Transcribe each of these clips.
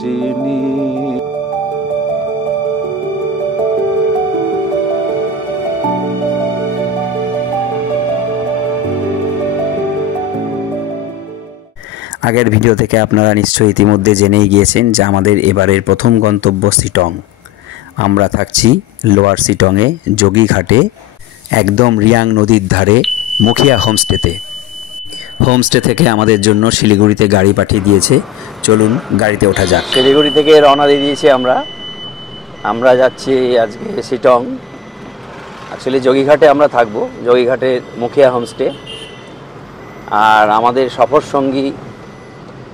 আসিনি। আগের ভিডিও থেকে আপনারা নিশ্চয়ই ইতিমধ্যে জেনেই গিয়েছেন যে আমাদের এবারের প্রথম গন্তব্য সিটং। আমরা থাকছি লোয়ার সিটংয়ে যোগীঘাটে, একদম রিয়াং নদীর ধারে মুখিয়া হোমস্টেতে। হোমস্টে থেকে আমাদের জন্য শিলিগুড়িতে গাড়ি পাঠিয়ে দিয়েছে। চলুন গাড়িতে ওঠা যাক। শিলিগুড়ি থেকে রওনা দিয়ে দিয়েছি আমরা যাচ্ছি আজকে সিটং। অ্যাকচুয়ালি যোগীঘাটে আমরা থাকবো, যোগীঘাটে মুখিয়া হোমস্টে। আর আমাদের সফর সঙ্গী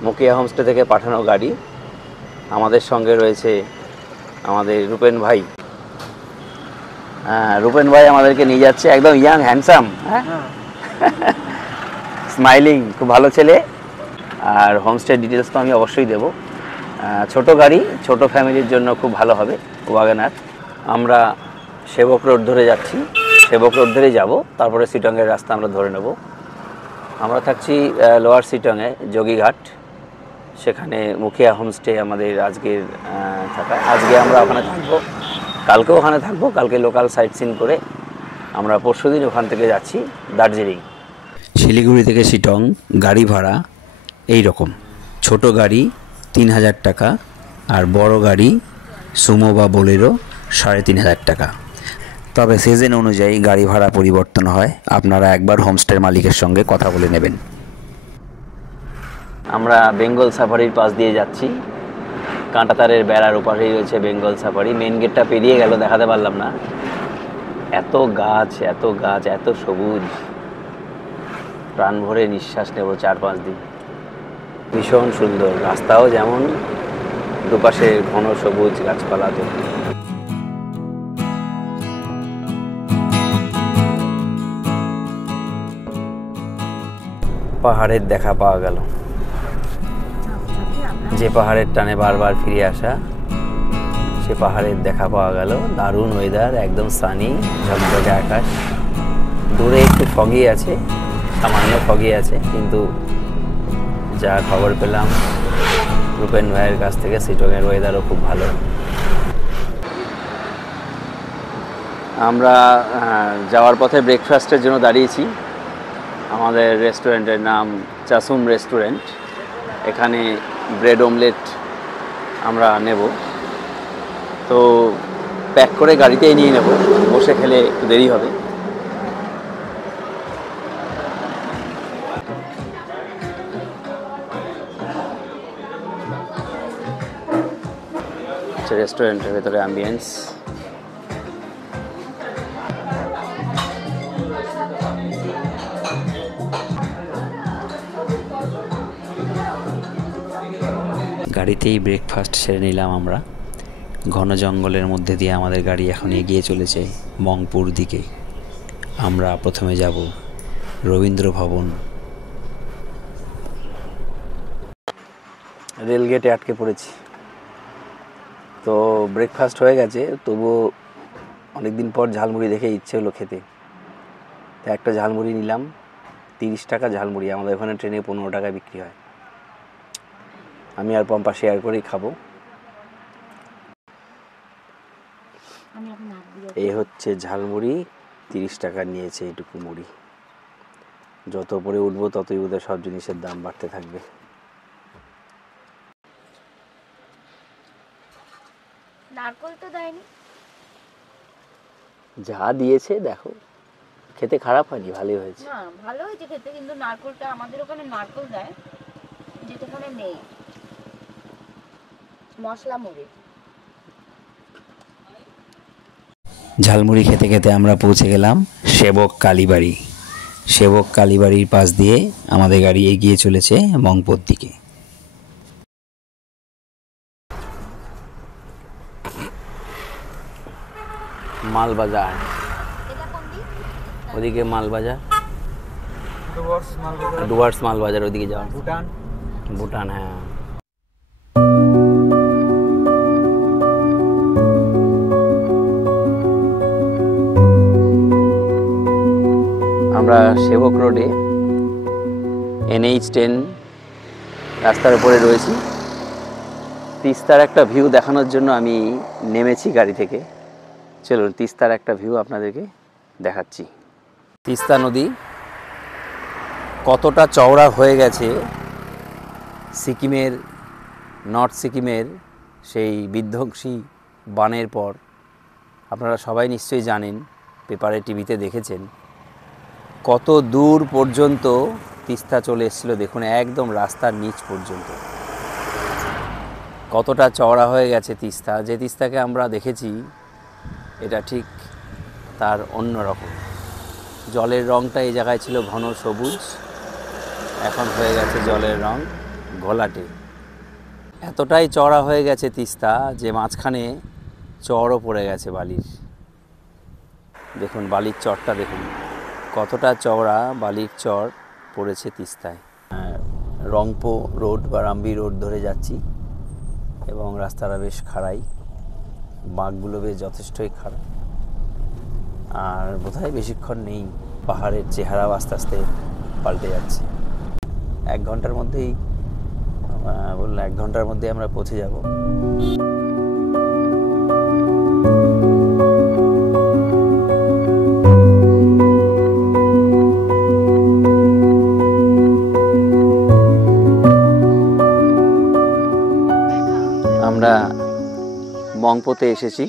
মুখিয়া হোমস্টে থেকে পাঠানো গাড়ি। আমাদের সঙ্গে রয়েছে আমাদের রূপেন ভাই। রূপেন ভাই আমাদেরকে নিয়ে যাচ্ছে, একদম ইয়াং হ্যান্ডসাম, হ্যাঁ স্মাইলিং, খুব ভালো ছেলে। আর হোমস্টে ডিটেলস তো আমি অবশ্যই দেবো। ছোট গাড়ি, ছোট ফ্যামিলির জন্য খুব ভালো হবে ওয়াগনার। আমরা সেবক রোড ধরে যাচ্ছি, সেবক রোড ধরেই যাব, তারপরে সিটংয়ের রাস্তা আমরা ধরে নেব। আমরা থাকছি লোয়ার সিটংয়ে যোগীঘাট, সেখানে মুখিয়া হোমস্টে আমাদের আজকের থাকা। আজকে আমরা ওখানে থাকবো, কালকেও ওখানে থাকবো। কালকে লোকাল সাইট সিন করে আমরা পরশুদিন ওখান থেকে যাচ্ছি দার্জিলিং। শিলিগুড়ি থেকে সিটং গাড়ি ভাড়া এই রকম। ছোট গাড়ি 3000 টাকা, আর বড় গাড়ি সুমো বা বোলেরো 3500 টাকা। তবে সিজন অনুযায়ী গাড়ি ভাড়া পরিবর্তন হয়, আপনারা একবার হোমস্টের মালিকের সঙ্গে কথা বলে নেবেন। আমরা বেঙ্গল সাফারির পাশ দিয়ে যাচ্ছি, কাঁটাতারের বেড়ার ওপাশেই রয়েছে বেঙ্গল সাফারি। মেন গেটটা পেরিয়ে গেল, দেখাতে পারলাম না। এত গাছ, এত গাছ, এত সবুজ, প্রাণ ভরে নিঃশ্বাস নেব 4-5 দিন। ভীষণ সুন্দর রাস্তাও, যেমন দুপাশে ঘন সবুজ গাছপালা। তো পাহাড়ের দেখা পাওয়া গেল, যে পাহাড়ের টানে বারবার ফিরে আসা, সে পাহাড়ের দেখা পাওয়া গেল। দারুণ ওয়েদার, একদম সানি, ঝকঝকে আকাশ। দূরে একটু ফগি আছে, সামান্য ফগি আছে, কিন্তু যা খবর পেলাম রূপেন ভাইয়ের কাছ থেকে, সিটংয়ের ওয়েদারও খুব ভালো। আমরা যাওয়ার পথে ব্রেকফাস্টের জন্য দাঁড়িয়েছি। আমাদের রেস্টুরেন্টের নাম চাসুম রেস্টুরেন্ট। এখানে ব্রেড অমলেট আমরা নেব, তো প্যাক করে গাড়িতেই নিয়ে নেব, বসে খেলে একটু দেরি হবে। রেস্টুরেন্টের ভেতরে অ্যাম্বিয়েন্স। গাড়িতেই ব্রেকফাস্ট সেরে নিলাম আমরা। ঘন জঙ্গলের মধ্যে দিয়ে আমাদের গাড়ি এখন এগিয়ে চলেছে মংপুর দিকে। আমরা প্রথমে যাব রবীন্দ্র ভবন। রেলগেটে আটকে পড়েছি, তো ব্রেকফাস্ট হয়ে গেছে, তবুও অনেকদিন পর ঝালমুড়ি দেখে ইচ্ছে হলো খেতে। তো একটা ঝালমুড়ি নিলাম, 30 টাকা ঝালমুড়ি। আমাদের ওখানে ট্রেনে 15 টাকায় বিক্রি হয়। আমি আর পম্পা শেয়ার করেই খাবো। এই হচ্ছে ঝালমুড়ি, 30 টাকা নিয়েছে এইটুকু মুড়ি। যত উপরে উঠবো ততই বোধহয় সব জিনিসের দাম বাড়তে থাকবে। নারকল তো দেয়নি, যা দিয়েছে দেখো, খেতে খারাপ হয়নি, ভালোই হয়েছে। না ভালো হয়েছে খেতে, কিন্তু নারকলটা আমাদের ওখানে নারকল দেয়, যেটা ওখানে নেই, মশলা মুড়ি। ঝালমুড়ি খেতে খেতে আমরা পৌঁছে গেলাম সেবক কালীবাড়ি। সেবক কালীবাড়ির পাশ দিয়ে আমাদের গাড়ি এগিয়ে চলেছে মংপুর দিকে। মালবাজার, ওদিকে মালবাজার, ডুয়ার্স মালবাজার, ওদিকে যাওয়া ভুটান। হ্যাঁ, আমরা সেবক রোডে NH10 রাস্তার উপরে রয়েছি। তিস্তার একটা ভিউ দেখানোর জন্য আমি নেমেছি গাড়ি থেকে। চলুন তিস্তার একটা ভিউ আপনাদেরকে দেখাচ্ছি। তিস্তা নদী কতটা চওড়া হয়ে গেছে, সিকিমের নর্থ সিকিমের সেই বিধ্বংসী বানের পর আপনারা সবাই নিশ্চয়ই জানেন, পেপারে টিভিতে দেখেছেন কত দূর পর্যন্ত তিস্তা চলে এসেছিলো। দেখুন একদম রাস্তার নিচ পর্যন্ত কতটা চওড়া হয়ে গেছে তিস্তা। যে তিস্তাকে আমরা দেখেছি এটা ঠিক তার অন্য রকম। জলের রঙটা এই জায়গায় ছিল ঘন সবুজ, এখন হয়ে গেছে জলের রং ঘোলাটে। এতটাই চওড়া হয়ে গেছে তিস্তা যে মাঝখানে চরও পড়ে গেছে বালির। দেখুন বালির চরটা দেখুন কতটা চওড়া বালির চর পড়েছে তিস্তায়। রংপো রোড বা রামবি রোড ধরে যাচ্ছি এবং রাস্তাটা বেশ খাড়াই, বাঁকগুলো বেশ যথেষ্টই খাড়া। আর বোধহয় বেশিক্ষণ নেই, পাহাড়ের চেহারাও আস্তে আস্তে পাল্টে যাচ্ছে। 1 ঘন্টার মধ্যেই বললো 1 ঘন্টার মধ্যে আমরা পৌঁছে যাব। আমরা মংপোতে এসেছি,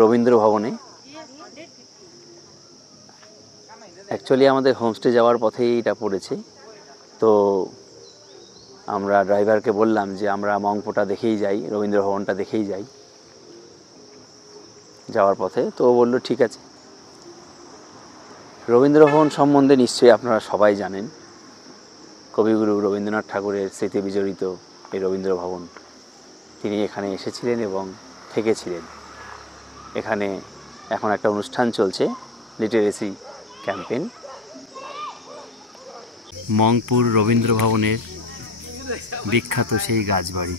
রবীন্দ্র ভবনে। অ্যাকচুয়ালি আমাদের হোমস্টে যাওয়ার পথেই এটা পড়েছে, তো আমরা ড্রাইভারকে বললাম যে আমরা মংপোটা দেখেই যাই, রবীন্দ্র ভবনটা দেখেই যাই যাওয়ার পথে। তো ও বললো ঠিক আছে। রবীন্দ্র ভবন সম্বন্ধে নিশ্চয়ই আপনারা সবাই জানেন, কবিগুরু রবীন্দ্রনাথ ঠাকুরের স্মৃতি বিজড়িত এই রবীন্দ্র ভবন। তিনি এখানে এসেছিলেন এবং থেকেছিলেন। এখানে এখন একটা অনুষ্ঠান চলছে, লিটারেসি ক্যাম্পেইন। মংপুর রবীন্দ্র ভবনের বিখ্যাত সেই গাছবাড়ি।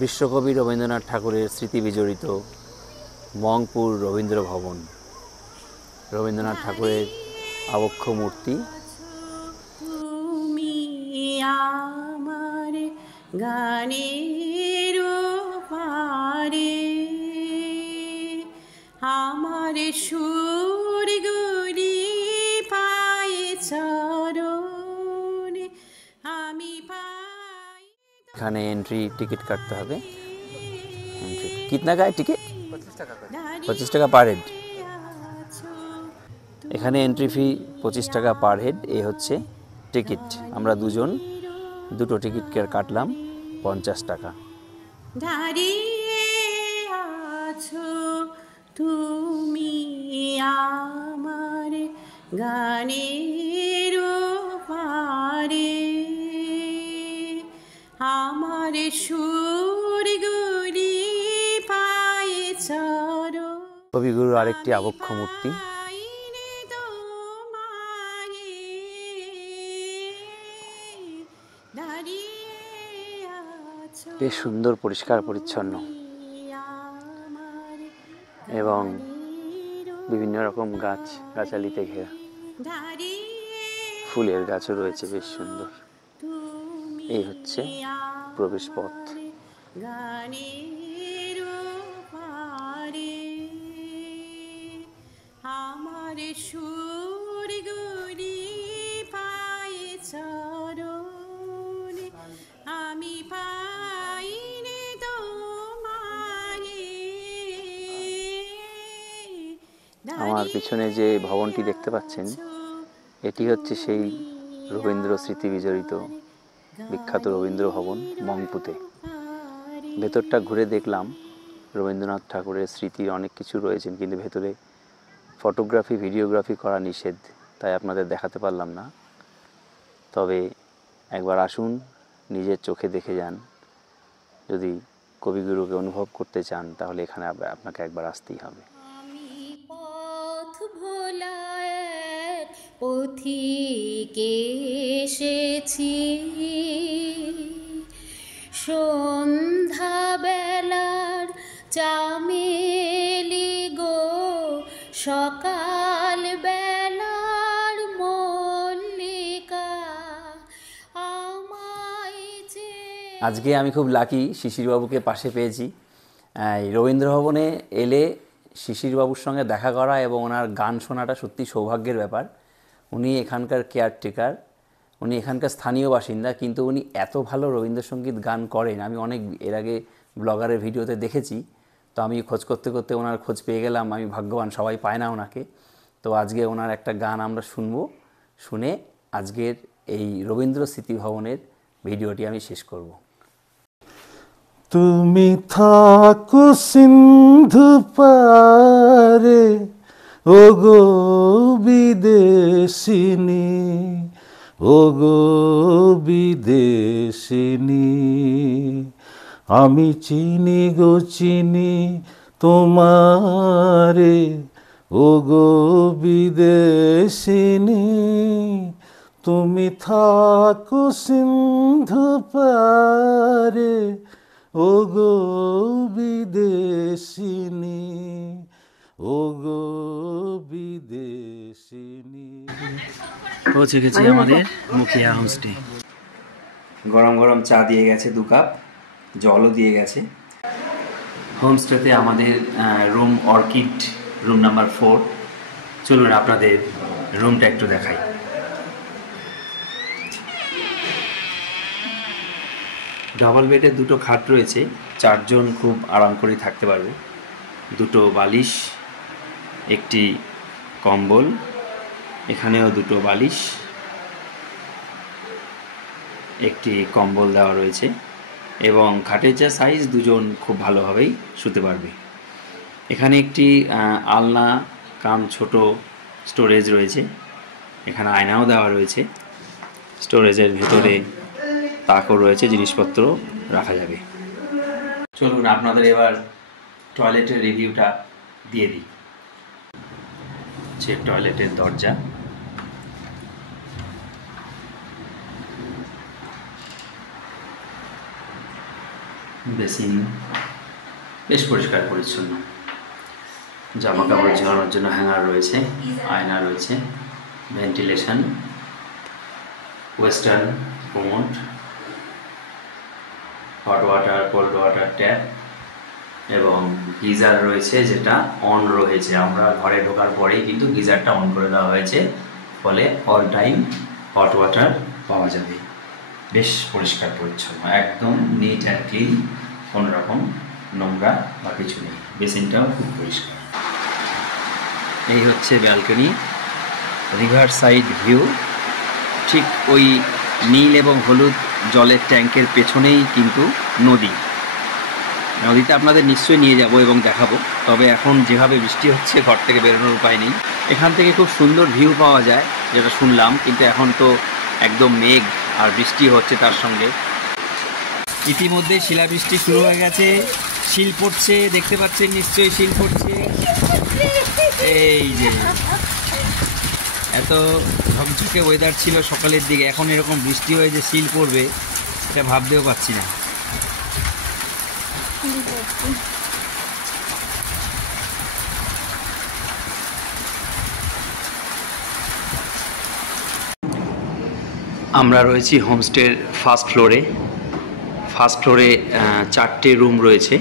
বিশ্বকবি রবীন্দ্রনাথ ঠাকুরের স্মৃতি বিজড়িত মংপুর রবীন্দ্র ভবন। রবীন্দ্রনাথ ঠাকুরের আবক্ষ মূর্তি। তুমি আমার গানের পারে, আমার সুরগুলি পায়ে চরণ আমি পাই। এখানে এন্ট্রি টিকিট কাটতে হবে। কিতনা का है টিকিট? 25 টাকা পার হেড। এখানে এন্ট্রি ফি 25 টাকা পার হেড। এ হচ্ছে টিকিট। আমরা দুজন দুটো টিকিট কাটলাম 50 টাকা। দাঁড়িয়ে আছো তুমি আমার গানের পারে, আমার সুরগুলি পায়ে চরণ। কবিগুরুর আরেকটি আবক্ষ মূর্তি। বেশ সুন্দর, পরিষ্কার পরিচ্ছন্ন এবং বিভিন্ন রকম গাছ গাছালিতে ঘেরা। ফুলের গাছও রয়েছে বেশ সুন্দর। এই হচ্ছে প্রবেশ পথ। গানের পারে আমার সুরগুলি পায়ে চরণ আমি পাই আমার পিছনে যে ভবনটি দেখতে পাচ্ছেন, এটি হচ্ছে সেই রবীন্দ্র স্মৃতি বিজড়িত বিখ্যাত রবীন্দ্র ভবন মংপুতে। ভেতরটা ঘুরে দেখলাম রবীন্দ্রনাথ ঠাকুরের স্মৃতির অনেক কিছু রয়েছেন, কিন্তু ভেতরে ফটোগ্রাফি ভিডিওগ্রাফি করা নিষেধ, তাই আপনাদের দেখাতে পারলাম না। তবে একবার আসুন, নিজের চোখে দেখে যান। যদি কবিগুরুকে অনুভব করতে চান তাহলে এখানে আপনাকে একবার আসতেই হবে। আমি পথ ভোলা এক পথিকে এসেছি, সন্ধ্যা বেলার চামেলি গো, সকাল বেলার মল্লিকা, আমায় যে আজকে আমি খুব লাকি, শিশিরবাবুকে পাশে পেয়েছি। এই রবীন্দ্র ভবনে এলে শিশিরবাবুর সঙ্গে দেখা করা এবং ওনার গান শোনাটা সত্যি সৌভাগ্যের ব্যাপার। উনি এখানকার কেয়ারটেকার, উনি এখানকার স্থানীয় বাসিন্দা, কিন্তু উনি এত ভালো রবীন্দ্রসঙ্গীত গান করেন আমি অনেক এর আগে ব্লগারের ভিডিওতে দেখেছি। তো আমি খোঁজ করতে করতে ওনার খোঁজ পেয়ে গেলাম। আমি ভাগ্যবান, সবাই পায় না ওনাকে। তো আজকে ওনার একটা গান আমরা শুনবো, শুনে আজকের এই রবীন্দ্র স্মৃতি ভবনের ভিডিওটি আমি শেষ করব। তুমি থাকো সিন্ধু পারে ওগো বিদেশিনী, ওগো বিদেশিনী, আমি চিনি গো চিনি তোমারে, ওগো বিদেশিনী, তুমি থাকো সিন্ধু পারে ওগো বিদেশিনী, ওগো বিদেশিনী। পৌঁছে গেছি আমাদের মুখিয়া হোমস্টে। গরম গরম চা দিয়ে গেছে 2 কাপ, জলও দিয়ে গেছে। হোমস্টেতে আমাদের রুম অর্কিড, রুম নাম্বার 4। চলুন আপনাদের রুমটা একটু দেখাই। ডাবল বেডের 2টো খাট রয়েছে, 4 জন খুব আরাম করে থাকতে পারবে। 2টো বালিশ, একটি কম্বল, এখানেও 2টো বালিশ, একটি কম্বল দেওয়া রয়েছে এবং খাটের যা সাইজ 2 জন খুব ভালোভাবেই শুতে পারবে। এখানে একটি আলনা কাম ছোট স্টোরেজ রয়েছে, এখানে আয়নাও দেওয়া রয়েছে। স্টোরেজের ভেতরে তাকও রয়েছে, জিনিসপত্র রাখা যাবে। চলুন আপনাদের এবার টয়লেটের রিভিউটা দিয়ে দিই। টয়লেটের দরজা, বেসিন বেশ পরিষ্কার পরিচ্ছন্ন, জামা কাপড় ঝোলানোর জন্য হ্যাঙ্গার রয়েছে, আয়না রয়েছে, ventilation, western commode, hot water cold water tap এবং গিজার রয়েছে, যেটা অন রয়েছে। আমরা ঘরে ঢোকার পরেই কিন্তু গিজারটা অন করে দেওয়া হয়েছে, ফলে অল টাইম হট ওয়াটার পাওয়া যাবে। বেশ পরিষ্কার পরিচ্ছন্ন, একদম নিট অ্যান্ড ক্লিন, কোনো রকম নোংরা বা কিছু নেই। বেসিনটাও খুব পরিষ্কার। এই হচ্ছে ব্যালকনি, রিভার সাইড ভিউ। ঠিক ওই নীল এবং হলুদ জলের ট্যাঙ্কের পেছনেই কিন্তু নদী। নদীতে আপনাদের নিশ্চয়ই নিয়ে যাব এবং দেখাবো, তবে এখন যেভাবে বৃষ্টি হচ্ছে ঘর থেকে বেরোনোর উপায় নেই। এখান থেকে খুব সুন্দর ভিউ পাওয়া যায় যেটা শুনলাম, কিন্তু এখন তো একদম মেঘ আর বৃষ্টি হচ্ছে তার সঙ্গে। ইতিমধ্যে শিলাবৃষ্টি শুরু হয়ে গেছে, শিল পড়ছে, দেখতে পাচ্ছেন নিশ্চয়ই শিল পড়ছে। এই যে এত ঝকঝকে ওয়েদার ছিল সকালের দিকে, এখন এরকম বৃষ্টি হয়ে যে শিল পড়বে এটা ভাবতেও পারছি না। আমরা রয়েছি হোমস্টের ফার্স্ট ফ্লোরে। ফার্স্ট ফ্লোরে 4টে রুম রয়েছে।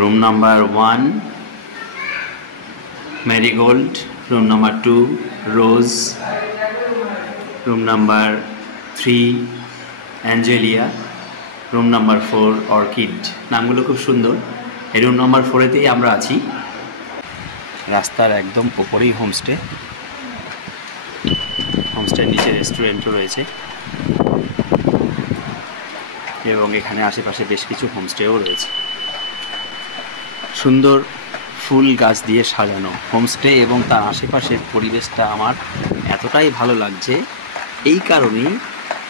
Room number 1 marigold, room number 2 rose, room number 3 Angelia, room number 4 orchid. নামগুলো খুব সুন্দর। এই রুম নাম্বার 4-তেই আমরা আছি। রাস্তার একদম উপরেই হোমস্টে, হোমস্টের নিচে রেস্টুরেন্টও রয়েছে এবং এখানে আশেপাশে বেশ কিছু হোমস্টেও রয়েছে। সুন্দর ফুল গাছ দিয়ে সাজানো হোমস্টে এবং তার আশেপাশের পরিবেশটা আমার এতটাই ভালো লাগছে এই কারণেই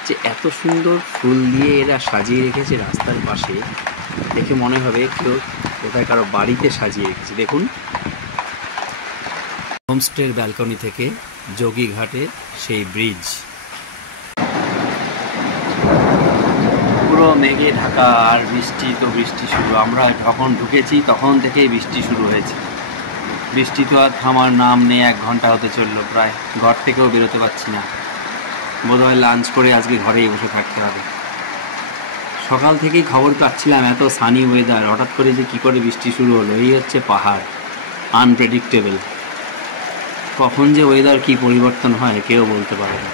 যে এত সুন্দর ফুল দিয়ে এরা সাজিয়ে রেখেছে রাস্তার পাশে, দেখে মনে হবে কেউ কোথায় কারো বাড়িতে সাজিয়ে রেখেছে। দেখুন হোমস্টের ব্যালকনি থেকে যোগীঘাটে সেই ব্রিজ, পুরো মেঘে ঢাকা আর বৃষ্টি তো বৃষ্টি শুরু। আমরা যখন ঢুকেছি তখন থেকেই বৃষ্টি শুরু হয়েছে। বৃষ্টি তো আর থামার নাম নেই, 1 ঘন্টা হতে চললো প্রায়, ঘর থেকেও বেরোতে পারছি না। বোধহয় লাঞ্চ করে আজকে ঘরেই বসে থাকতে হবে। সকাল থেকেই খবর পাচ্ছিলাম এত সানি ওয়েদার, হঠাৎ করে যে কী করে বৃষ্টি শুরু হলো। এই হচ্ছে পাহাড়, আনপ্রেডিক্টেবল, কখন যে ওয়েদার কী পরিবর্তন হয় কেউ বলতে পারে না।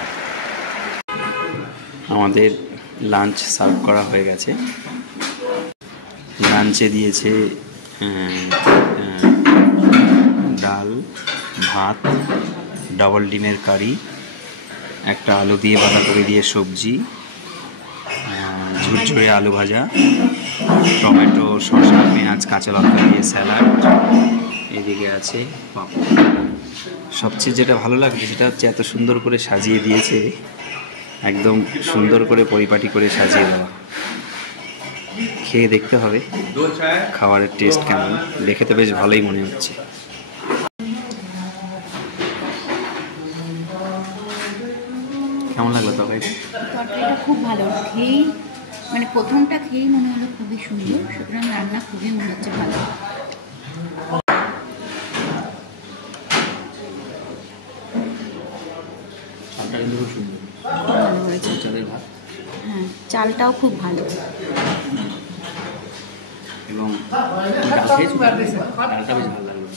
আমাদের লাঞ্চ সার্ভ করা হয়ে গেছে। লাঞ্চে দিয়েছে ডাল, ভাত, ডাবল ডিমের কারি, একটা আলু দিয়ে বাঁধাকপি দিয়ে সবজি, ঝুরঝুরে আলু ভাজা, টমেটো, শসা, পেঁয়াজ, কাঁচা লঙ্কা দিয়ে স্যালাড, এদিকে আছে পাঁপড়। সবচেয়ে যেটা ভালো লাগছে সেটা হচ্ছে এত সুন্দর করে সাজিয়ে দিয়েছে, একদম সুন্দর করে পরিপাটি করে সাজিয়ে দেওয়া। খেয়ে দেখতে হবে খাবারের টেস্ট কেমন, দেখে তো বেশ ভালোই মনে হচ্ছে। কেমন লাগলো তরকারিটা? তরকারিটা খুব ভালো, খেয়েই মানে প্রথমটা খেয়েই মনে হলো খুবই সুন্দর, সুতরাং রান্না খুবই মনে হচ্ছে ভালো। চালটা কিন্তু খুব সুন্দর, ভালো হয়েছে। চালের ভাত হ্যাঁ, চালটাও খুব ভালো। এবং ডাল খেয়েছি, ডালটা বেশ ভালো লাগলো।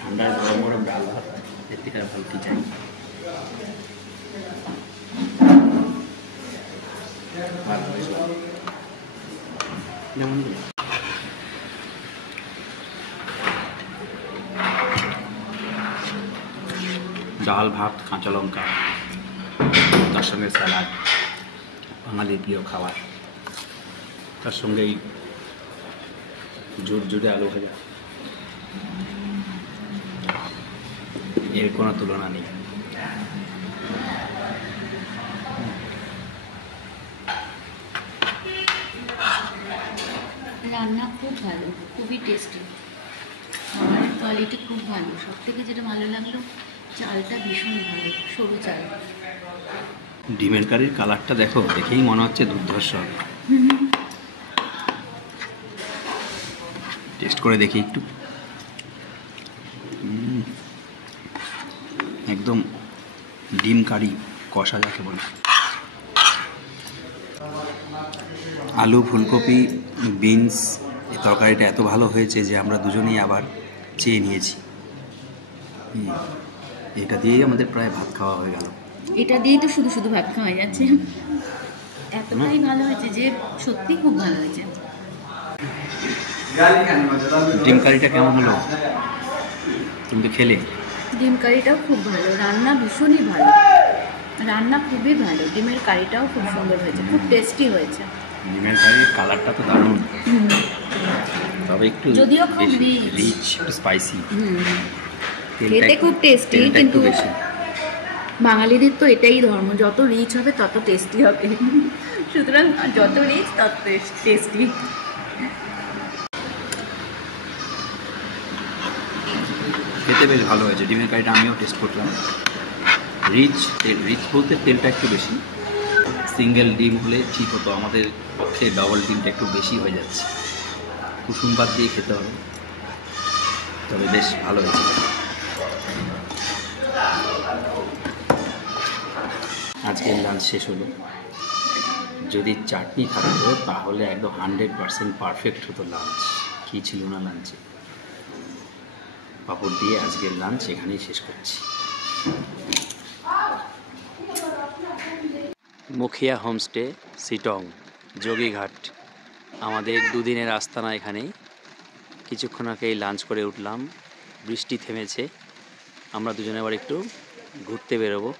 ঠান্ডায় গরম গরম ডাল ভাত এর থেকে আর ভালো কি চাই। যেমন ডাল ভাত, কাঁচা লঙ্কা, তার সঙ্গে স্যালাড, বাঙালির প্রিয় খাবার, তার সঙ্গেই ঝুরঝুরে আলু ভাজা, এর কোনো তুলনা নেই। রান্না খুব ভালো, খুবই টেস্টি, খাবারের কোয়ালিটি খুব ভালো। সব থেকে যেটা ভালো লাগলো, চালটা ভীষণ ভালো, সরু চাল। ডিমের কারির কালারটা দেখো, দেখেই মনে হচ্ছে দুর্ধর্ষ হবে। টেস্ট করে দেখি একটু। একদম ডিম কারি কষা যাকে বলে। আলু, ফুলকপি, বিনস, এই তরকারিটা এত ভালো হয়েছে যে আমরা দুজনেই আবার চেয়ে নিয়েছি। এটা দিয়েই আমাদের প্রায় ভাত খাওয়া হয়ে গেল। এটা দিয়েই তো শুধু শুধু ভাত খাওয়া যাচ্ছে, এতটাই ভালো হয়েছে যে সত্যি খুব ভালো হয়েছে। ডিম কারিটা কেমন হলো? তুমি তো খেলে। ডিম কারিটাও খুব ভালো, রান্না ভীষণই ভালো, রান্না খুবই ভালো। ডিমের কারিটাও খুব সুন্দর হয়েছে, খুব টেস্টি হয়েছে। ডিমের কারির কালারটা তো দারুণ, তবে একটু যদিও খুব রিচ, একটু স্পাইসি, খেতে খুব টেস্টি, একটু কিন্তু বেশি। বাঙালিদের তো এটাই ধর্ম, যত রিচ হবে তত টেস্টি হবে, সুতরাং যত রিচ তত টেস্টি। খেতে বেশ ভালো হয়েছে ডিমের কারিটা, আমিও টেস্ট করলাম। রিচ বলতে তেলটা একটু বেশি। সিঙ্গেল ডিম হলে ঠিক হতো, আমাদের পক্ষে ডাবল ডিমটা একটু বেশি হয়ে যাচ্ছে। কুসুম পাত দিয়ে খেতে হবে, তবে বেশ ভালো হয়েছে। আজকের লাঞ্চ শেষ হলো। যদি চাটনি থাকতো তাহলে একদম 100% পারফেক্ট হতো লাঞ্চ। কী ছিল না লাঞ্চে। পাঁপড় দিয়ে আজকের লাঞ্চ এখানেই শেষ করছি। মুখিয়া হোমস্টে, সিটং, যোগীঘাট, আমাদের দুদিনের আস্তানা এখানেই। কিছুক্ষণ আগেই লাঞ্চ করে উঠলাম। বৃষ্টি থেমেছে, আমরা দুজনে আবার একটু ঘুরতে বেরোবো।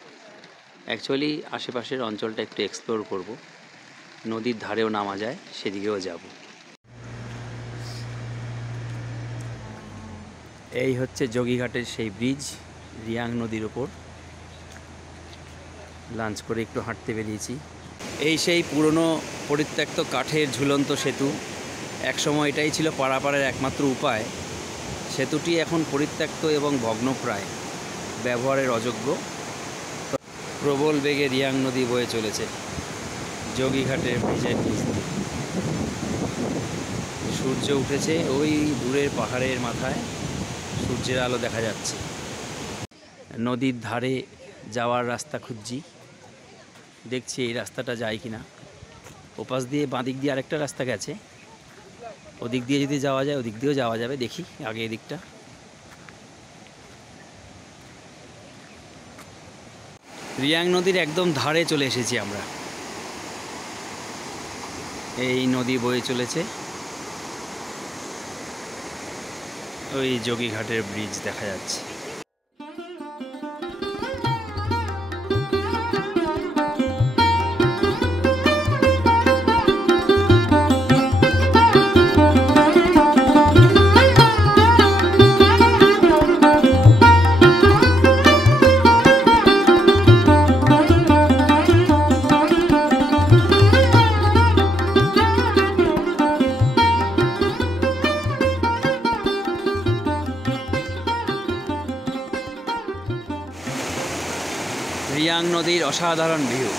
অ্যাকচুয়ালি আশেপাশের অঞ্চলটা একটু এক্সপ্লোর করব, নদীর ধারেও নামা যায় সেদিকেও যাব। এই হচ্ছে যোগীঘাটের সেই ব্রিজ, রিয়াং নদীর ওপর। লাঞ্চ করে একটু হাঁটতে বেরিয়েছি। এই সেই পুরনো পরিত্যক্ত কাঠের ঝুলন্ত সেতু, একসময় এটাই ছিল পারাপারের একমাত্র উপায়। সেতুটি এখন পরিত্যক্ত এবং ভগ্নপ্রায়, ব্যবহারের অযোগ্য। প্রবল বেগে রিয়াং নদী বয়ে চলেছে যোগীঘাটের ব্রিজের নিচ দিয়ে। সূর্য উঠেছে, ওই দূরের পাহাড়ের মাথায় সূর্যের আলো দেখা যাচ্ছে। নদীর ধারে যাওয়ার রাস্তা খুঁজছি, দেখছি এই রাস্তাটা যায় কিনা। ওপাশ দিয়ে বাঁদিক দিয়ে আরেকটা রাস্তা গেছে, ওদিক দিয়ে যদি যাওয়া যায় ওদিক দিয়েও যাওয়া যাবে। দেখি আগে এদিকটা। রিয়াং নদীর একদম ধারে চলে এসেছি আমরা। এই নদী বয়ে চলেছে, ওই যোগীঘাটের ব্রিজ দেখা যাচ্ছে। রিয়াং নদীর অসাধারণ ভিউ।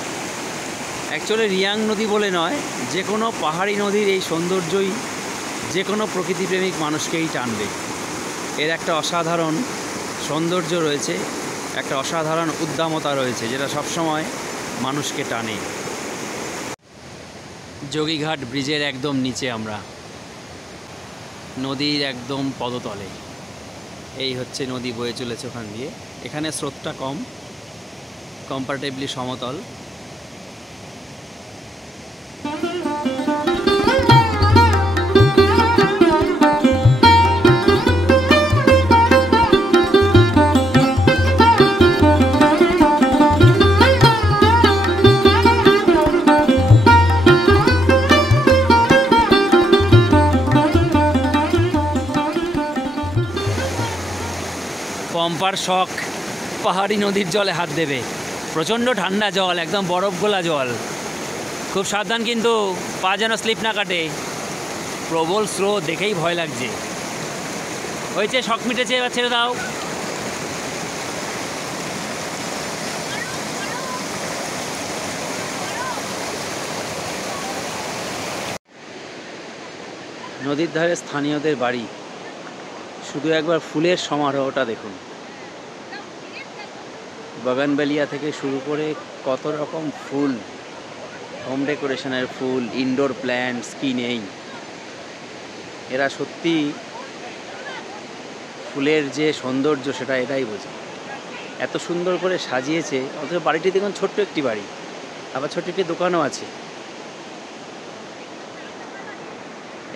অ্যাকচুয়ালি রিয়াং নদী বলে নয়, যে কোনো পাহাড়ি নদীর এই সৌন্দর্যই যে কোনো প্রকৃতিপ্রেমিক মানুষকেই টানবে। এর একটা অসাধারণ সৌন্দর্য রয়েছে, একটা অসাধারণ উদ্দামতা রয়েছে, যেটা সবসময় মানুষকে টানে। যোগীঘাট ব্রিজের একদম নিচে আমরা, নদীর একদম পদতলে। এই হচ্ছে নদী বয়ে চলেছে ওখান দিয়ে। এখানে স্রোতটা কম, কম্পারেটিভলি সমতল। পম্পার শখ পাহাড়ি নদীর জলে হাত দেবে। প্রচণ্ড ঠান্ডা জল, একদম বরফ গোলা জল। খুব সাবধান কিন্তু, পা যেন স্লিপ না কাটে। প্রবল স্রোত, দেখেই ভয় লাগছে। হয়েছে, শখ মিটেছে, এবার ছেড়ে দাও। নদীর ধারে স্থানীয়দের বাড়ি, শুধু একবার ফুলের সমারোহটা দেখুন। বাগানবেলিয়া থেকে শুরু করে কত রকম ফুল, হোম ডেকোরেশনের ফুল, ইনডোর প্ল্যান্টস কি নেই। এরা সত্যি ফুলের যে সৌন্দর্য সেটা এটাই বোঝে। এত সুন্দর করে সাজিয়েছে, অথচ বাড়িটি দেখুন ছোট্ট একটি বাড়ি, আবার ছোট্ট একটি দোকানও আছে।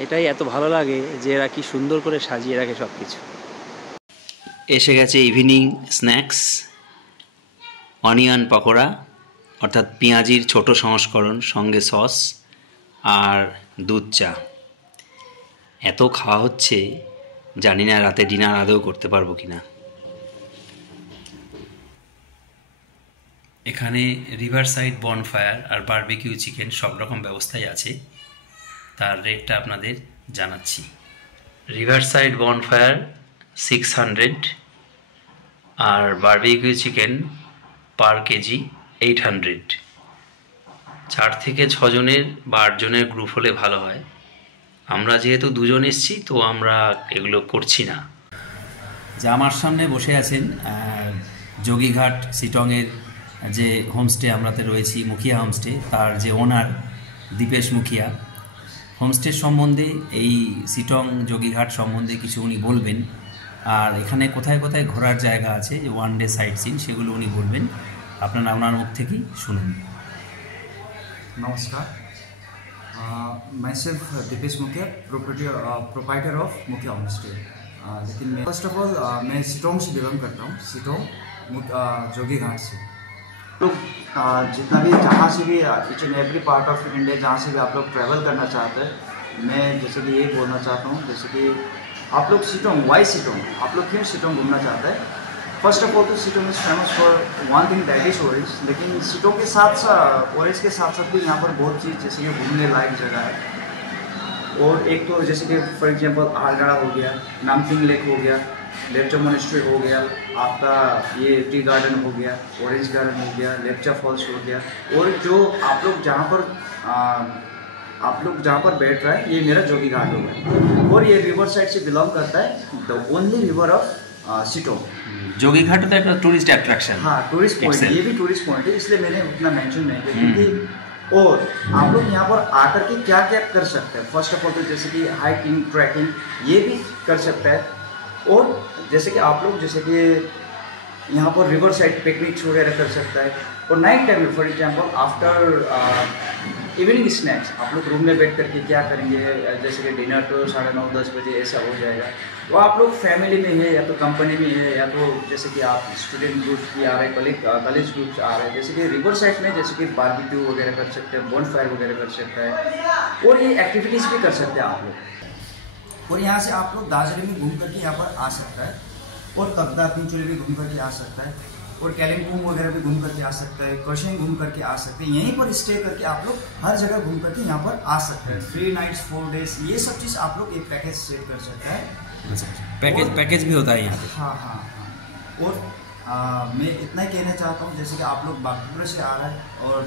এটাই এত ভালো লাগে যে এরা কি সুন্দর করে সাজিয়ে রাখে সব কিছু। এসে গেছে ইভিনিং স্ন্যাক্স, অনিয়ন পকোড়া অর্থাৎ পেঁয়াজির ছোট সংস্করণ, সঙ্গে সস আর দুধ চা। এত খাওয়া হচ্ছে, জানি না রাতে ডিনার আদৌ করতে পারবো কিনা। এখানে রিভার সাইড বনফায়ার আর বারবিকিউ চিকেন সব রকম ব্যবস্থাই আছে। তার রেটটা আপনাদের জানাচ্ছি। রিভার সাইড বনফায়ার 600 আর বারবিকিউ চিকেন পার কেজি 800। 4 থেকে 6 জনের বা 8 জনের গ্রুপ হলে ভালো হয়। আমরা যেহেতু 2 জন এসেছি, তো আমরা এগুলো করছি না। যা আমার সামনে বসে আছেন যোগীঘাট শিটংয়ের যে হোমস্টে আমরাতে রয়েছি, মুখিয়া হোমস্টে, তার যে ওনার দীপেশ মুখিয়া। হোমস্টের সম্বন্ধে, এই শিটং যোগীঘাট সম্বন্ধে কিছু উনি বলবেন, আর এখানে কোথায় কোথায় ঘোরার জায়গা আছে, যে ওয়ান ডে সাইট সিন, সেগুলো উনি বলবেন। আপনারা আপনার মুখ থেকেই শুনুন। নমস্কার, myself Dipesh Mukhia, proprietor of Mukhia Homestay. लेकिन फर्स्ट ऑफ ऑल मैं सिटोंग से बिलोंग करता हूँ, सिटोंग जोगी घाट से। तो जितना भी जहाँ से भी each and every part of India जहाँ से भी आप लोग ट्रैवल करना चाहते हैं, मैं जैसे कि ये बोलना चाहता हूँ, जैसे कि आप लोग सिटोंग, वाई सिटोंग, आप लोग क्यों सिटोंग घूमना चाहते हैं। फर्स्ट ऑफ ऑल तो Sittong is famous for one thing, that is orange. लेकिन सिटोंग के साथ साथ ओरेंज के साथ साथ भी यहाँ पर बहुत चीज़ जैसे कि घूमने लायक जगह है। और एक तो जैसे कि फॉर एग्जांपल आलगढ़ा हो गया, नामकिंग लेक हो गया, लेप्चा मोनेस्ट्री हो गया, आपका ये टी गार्डन हो गया, ऑरेंज गार्डन हो गया, लेप्चा फॉल्स हो गया। और जो आप लोग जहाँ पर बैठ रहा है, ये मेरा जोगी घाट हो गया। और ये रिवर साइड से बिलोंग करता है, the only river of Sitong. Jogi Ghat तो एक टूरिस्ट अट्रैक्शन। हाँ, टूरिस्ट पॉइंट, ये भी टूरिस्ट पॉइंट है, इसलिए मैंने उतना मेंशन नहीं किया। क्योंकि और आप लोग यहाँ पर आकर के क्या क्या कर सकते हैं। फर्स्ट ऑफ ऑल तो जैसे कि हाइकिंग, ट्रैकिंग, ये भी कर सकता है। और जैसे कि आप लोग जैसे कि यहाँ पर रिवर साइड पिकनिक्स वगैरह कर सकता है। और नाइट टाइम में for example after evening snacks आप लोग रूम में बैठ करके क्या करेंगे, जैसे कि डिनर तो 9:30-10 बजे ऐसा हो जाएगा। तो आप लोग फैमिली में है या तो कंपनी में है या तो जैसे कि आप स्टूडेंट ग्रुप्स भी आ रहे हैं, कॉलेज ग्रुप्स आ रहे हैं, जैसे कि रिवर साइड में जैसे कि बारबेक्यू वगैरह कर सकते हैं, बोन फायर वगैरह कर सकते हैं। और ये एक्टिविटीज़ भी कर सकते हैं आप लोग। और यहाँ से आप लोग दार्जिलिंग में घूम करके यहाँ पर आ सकता है। और तगदा पिंचुरी भी घूम करके आ सकता है। और कालिम्पोंग वगैरह भी घूम करके आ सकता है, कर्शियंग घूम करके आ सकते हैं। यहीं पर स्टे करके आप लोग हर जगह घूम करके यहाँ पर आ सकते हैं। 3 नाइट्स 4 डेज, ये सब चीज़ आप लोग एक पैकेज सेट कर सकते हैं। पैकेज भी होता है यहाँ पे। हाँ हाँ हाँ। और मैं इतना ही कहना चाहता हूँ, जैसे कि आप लोग बागडोगरा से आ रहे हैं और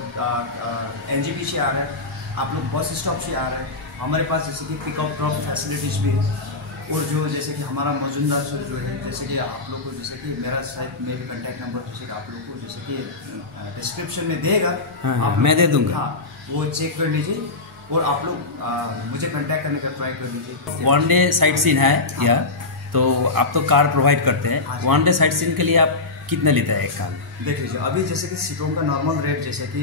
NGP से आ रहे हैं, आप लोग बस स्टॉप से आ रहे हैं, हमारे पास जैसे कि पिकअप ड्रॉप फैसिलिटीज़ भी है। और जो जैसे कि हमारा मौजूदा जो है, जैसे कि आप लोग को जैसे कि मेरा शायद मेरे कॉन्टैक्ट नंबर जैसे कि आप लोग को जैसे कि डिस्क्रिप्शन में देगा। हाँ, मैं दे दूंगा। हाँ, वो चेक कर लीजिए और आप लोग मुझे कांटेक्ट करने का ट्राई कर लीजिए। वन डे साइट सीन है या तो आप तो कार प्रोवाइड करते हैं। हाँ, वन डे साइट सीन के लिए आप कितना लेते हैं एक कार? देख लीजिए, अभी जैसे कि सिटोंग का नॉर्मल रेट जैसे कि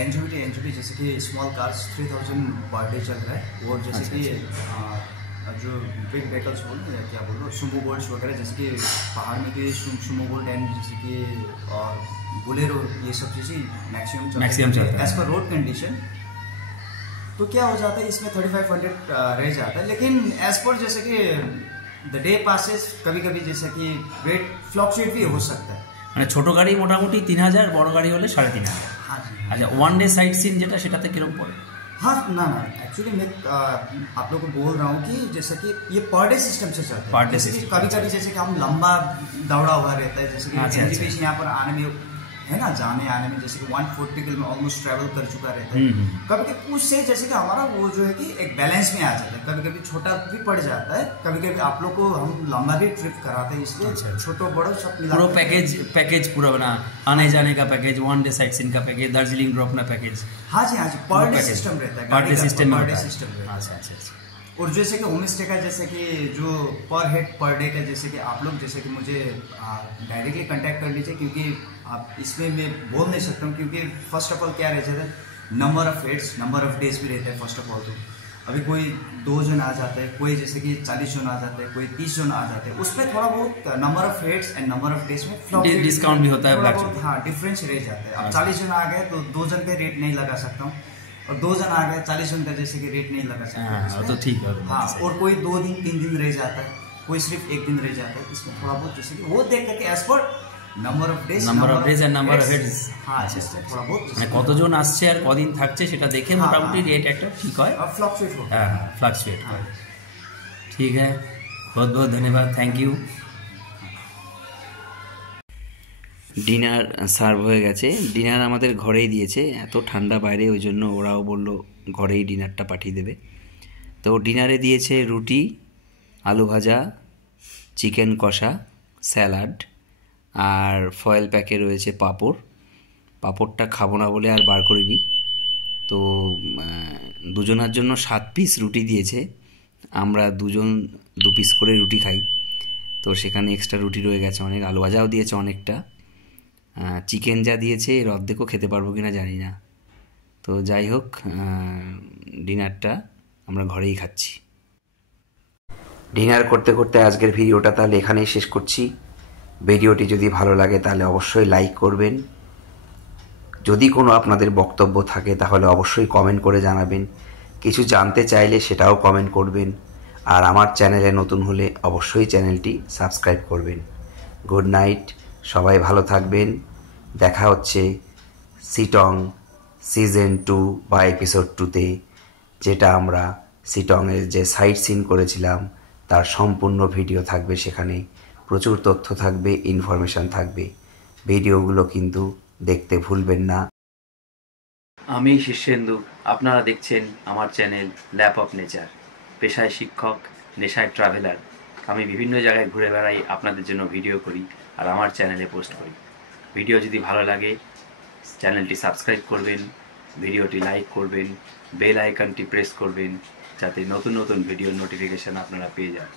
एनजीबी जैसे कि स्मॉल कार्स 3000 पर डे चल रहा है। और जैसे कि जो बिग व्हीकल्स बोल या क्या बोलो, सुमो गोल्ड्स वगैरह, जैसे कि पहाड़ में के सुमो गोल्ड एंड जैसे कि और बोलेरो, ये सब चीज़ें मैक्सिमम चलता है एज पर रोड कंडीशन। तो क्या हो जाता है, इसमें 3500 रह जाता है। लेकिन एज पर जैसे कि द डे पासेस, कभी कभी जैसे कि रेट फ्लक्चुएट भी हो सकता है। মানে ছোট গাড়ি মোটামুটি 3000, বড় গাড়ি হলে 3500। हाँ जी। আচ্ছা, ওয়ান ডে সাইট সিন যেটা সেটাতে কিরকম পড়ে? हाँ ना एक्चुअली मैं आप लोग को बोल रहा हूँ कि जैसे कि ये पर डे सिस्टम से चलता है। पर डे जैसे कि सिस्टम। कभी कभी जैसे कि हम लंबा दौड़ा हुआ रहता है, जैसे कि अच्छा, NGP से यहाँ पर आने में है ना, जाने आने में जैसे कि 140 किलोमीटर ऑलमोस्ट ट्रैवल कर चुका रहता है। कभी कभी उससे जैसे कि हमारा वो जो है कि एक बैलेंस में आ जाता है। कभी कभी छोटा भी पड़ जाता है, कभी कभी आप लोग को हम लंबा भी ट्रिप कराते हैं, इसलिए छोटो बड़ो सब मिला पूरा पैकेज पूरा बना, आने जाने का package, one day sightseeing का पैकेज, दार्जिलिंग ड्रॉप ना पैकेज। हाँ जी, हाँ जी, पर डे सिस्टम रहता है। Per day system per day system रहता है। अच्छा अच्छा अच्छा। और जैसे कि होम स्टे का जैसे कि जो पर हेड पर डे का, जैसे कि आप लोग जैसे कि मुझे डायरेक्टली कांटेक्ट कर लीजिए, क्योंकि आप इसमें मैं बोल नहीं सकता हूँ। क्योंकि फर्स्ट ऑफ ऑल क्या रहता है, number of heads, number of days भी रहता है। फर्स्ट ऑफ ऑल तो अभी कोई 2 जन आ जाते हैं, कोई जैसे कि 40 जन आ जाते हैं, कोई 30 जन आ जाते हैं, उसमें थोड़ा बहुत number of heads and number of days में डिस्काउंट भी होता है, थोड़ा बहुत हाँ डिफरेंस रह जाता है। अब 40 जन आ गए तो 2 जन का रेट नहीं लगा सकता हूँ, और 2 जन आ गए 40 जन का जैसे कि रेट नहीं लगा सकता। तो ठीक है। हाँ, और कोई 2 दिन 3 दिन रह जाता है, कोई सिर्फ 1 दिन रह जाता है। इसमें थोड़ा बहुत जैसे कि वो देख करके as per number of days and number of heads. হ্যাঁ, थोड़ा बहुत মানে কতজন আসছে আর কদিন থাকছে সেটা দেখে মোটামুটি রেট একটা ঠিক হয়। फ्लक्चुएट होता হ্যাঁ, ফ্লাকচুয়েট হয়। ঠিক है, बहुत बहुत धन्यवाद, থ্যাংক ইউ। ডিনার সার্ভ হয়ে গেছে। ডিনার আমাদের ঘরেই দিয়েছে, এত ঠান্ডা বাইরে, ওই জন্য ওরাও বললো ঘরেই ডিনারটা পাঠিয়ে দেবে। তো ডিনারে দিয়েছে রুটি, আলু ভাজা, চিকেন কষা, স্যালাড, আর ফয়েল প্যাকে রয়েছে পাঁপড়। পাঁপড়টা খাবো না বলে আর বার করিনি। তো দুজনার জন্য 7 পিস রুটি দিয়েছে, আমরা দুজন 2 পিস করে রুটি খাই। তো সেখানে এক্সট্রা রুটি রয়ে গেছে অনেক, আলু ভাজাও দিয়েছে অনেকটা। চিকেন যা দিয়েছে এর অর্ধেকও খেতে পারবো কিনা জানি না। তো যাই হোক, ডিনারটা আমরা ঘরেই খাচ্ছি। ডিনার করতে করতে আজকের ভিডিওটা তাহলে এখানেই শেষ করছি। ভিডিওটি যদি ভালো লাগে তাহলে অবশ্যই লাইক করবেন। যদি কোনো আপনাদের বক্তব্য থাকে তাহলে অবশ্যই কমেন্ট করে জানাবেন। কিছু জানতে চাইলে সেটাও কমেন্ট করবেন। আর আমার চ্যানেলে নতুন হলে অবশ্যই চ্যানেলটি সাবস্ক্রাইব করবেন। গুড নাইট, সবাই ভালো থাকবেন। দেখা হচ্ছে সিটং সিজন 2 বা এপিসোড 2তে, যেটা আমরা সিটংয়ের যে সাইট সিন করেছিলাম তার সম্পূর্ণ ভিডিও থাকবে। সেখানে প্রচুর তথ্য থাকবে, ইনফরমেশন থাকবে। ভিডিওগুলো কিন্তু দেখতে ভুলবেন না। আমি শীর্ষেন্দু, আপনারা দেখছেন আমার চ্যানেল ল্যাপ অফ নেচার। পেশায় শিক্ষক, নেশায় ট্রাভেলার। আমি বিভিন্ন জায়গায় ঘুরে বেড়াই, আপনাদের জন্য ভিডিও করি আর আমার চ্যানেলে পোস্ট করি। ভিডিও যদি ভালো লাগে চ্যানেলটি সাবস্ক্রাইব করবেন, ভিডিওটি লাইক করবেন, বেল আইকনটি প্রেস করবেন, যাতে নতুন নতুন ভিডিও নোটিফিকেশান আপনারা পেয়ে যান।